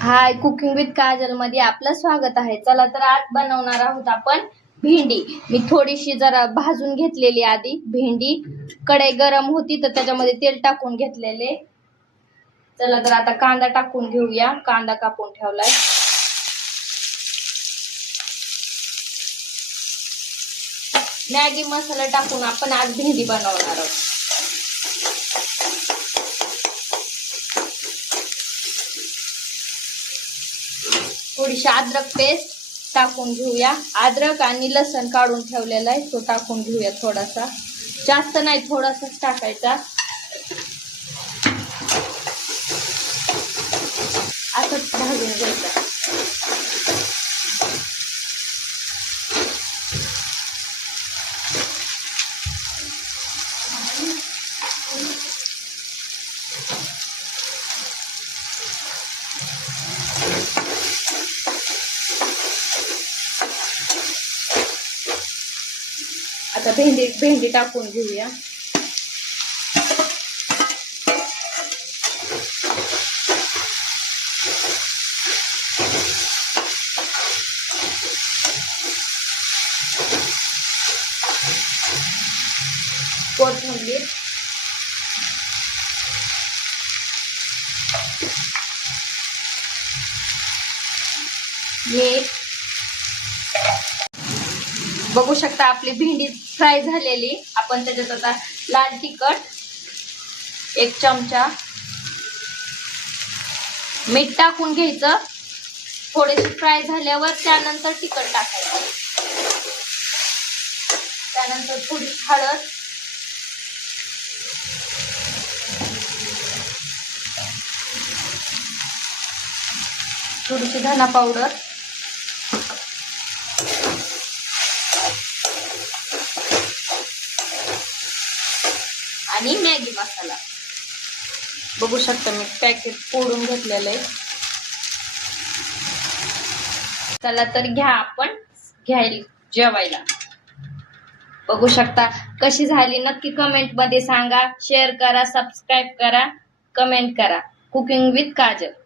High, cooking with Kajal मध्ये आपलं स्वागत आहे। चला तर आज बनवणार आहोत आपण भेंडी। मी थोडीशी जरा भाजून घेतलेली आधी भेंडी। कढई गरम होती तर त्याच्यामध्ये तेल टाकून घेतलेले। चला तर आता कांदा टाकून घेऊया। कांदा कापून ठेवलाय। मॅगी मसाला टाकून आपण आज भेंडी बनवणार आहोत। थोडीशी अद्रक पेस्ट टाकून घेऊया। अद्रक आणि लसण काढून ठेवलेला आहे तो टाकून घेऊया। थोडासा, जास्त नाही, थोडासाच टाकायचा। असंच भाजून घ्यायचा। आता भेंडी टाकून घेऊया। कोथिंबीर, मीठ। बघू शकता आपली भेंडी फ्राय झालेली। आपण त्याच्यात आता लाल तिखट 1 चमचा, मीठ टाकून घ्यायचं। थोडेसे फ्राय झाल्यावर त्यानंतर तिखट टाकायचं। त्यानंतर थोडी हळद, थोडीशी धना पावडर, आणि मॅगी मसाला। बघू शकता मी पॅकेट फोडून घेतलेलं आहे। चला तर घ्या आपण जेवायला। बघू शकता कशी झाली नक्की कमेंट मध्ये सांगा। शेअर करा, सबस्क्राईब करा, कमेंट करा। Cooking with Kajal.